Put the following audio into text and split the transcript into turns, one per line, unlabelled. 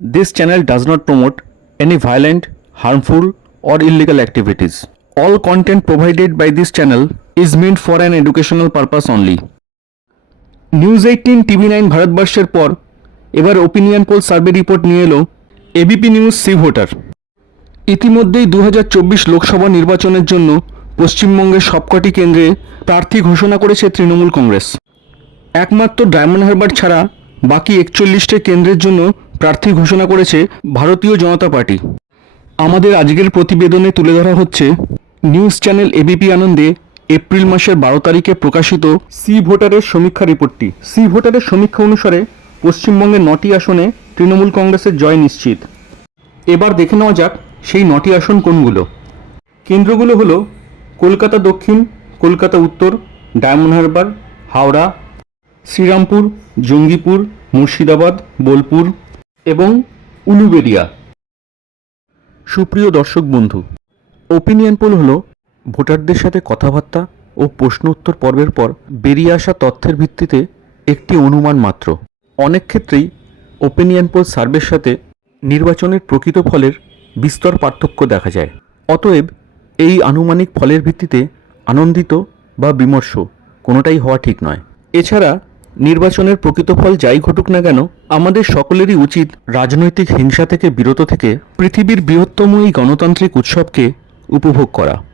This channel does not promote any violent, harmful, or illegal activities. All content provided by this channel is meant for an educational purpose only. News eighteen TV nine ভারতবর্ষের পর এবার opinion pole survey report নিয়ে এলো ABP news C voter ইতিমধ্যেই দু হাজার চব্বিশ লোকসভা নির্বাচনের জন্য পশ্চিমবঙ্গের সবকটি কেন্দ্রে প্রার্থী ঘোষণা করেছে তৃণমূল কংগ্রেস একমাত্র ডায়মন্ড হারবার ছাড়া বাকি একচল্লিশটি কেন্দ্রের জন্য প্রার্থী ঘোষণা করেছে ভারতীয় জনতা পার্টি। আমাদের আজকের প্রতিবেদনে তুলে ধরা হচ্ছে, নিউজ চ্যানেল এবিপি আনন্দে এপ্রিল মাসের বারো তারিখে প্রকাশিত সি ভোটারের সমীক্ষা রিপোর্টটি। সি ভোটারের সমীক্ষা অনুসারে পশ্চিমবঙ্গের নটি আসনে তৃণমূল কংগ্রেসের জয় নিশ্চিত। এবার দেখে নেওয়া যাক সেই নটি আসন কোনগুলো। কেন্দ্রগুলো হলো কলকাতা দক্ষিণ, কলকাতা উত্তর, ডায়মন্ড হারবার, হাওড়া, শ্রীরামপুর, জঙ্গিপুর, মুর্শিদাবাদ, বোলপুর এবং উলুবেরিয়া। সুপ্রিয় দর্শক বন্ধু ওপিনিয়ন পোল হলো ভোটারদের সাথে কথাবার্তা ও প্রশ্ন উত্তর পর্বের পর বেরিয়ে আসা তথ্যের ভিত্তিতে একটি অনুমান মাত্র। অনেক ক্ষেত্রেই ওপিনিয়ন পোল সার্ভের সাথে নির্বাচনের প্রকৃত ফলের বিস্তর পার্থক্য দেখা যায়। অতএব এই আনুমানিক ফলের ভিত্তিতে আনন্দিত বা বিমর্ষ কোনোটাই হওয়া ঠিক নয়। এছাড়া নির্বাচনের প্রকৃত ফল যাই ঘটুক না কেন, আমাদের সকলেরই উচিত রাজনৈতিক হিংসা থেকে বিরত থেকে পৃথিবীর বৃহত্তম এই গণতান্ত্রিক উৎসবকে উপভোগ করা।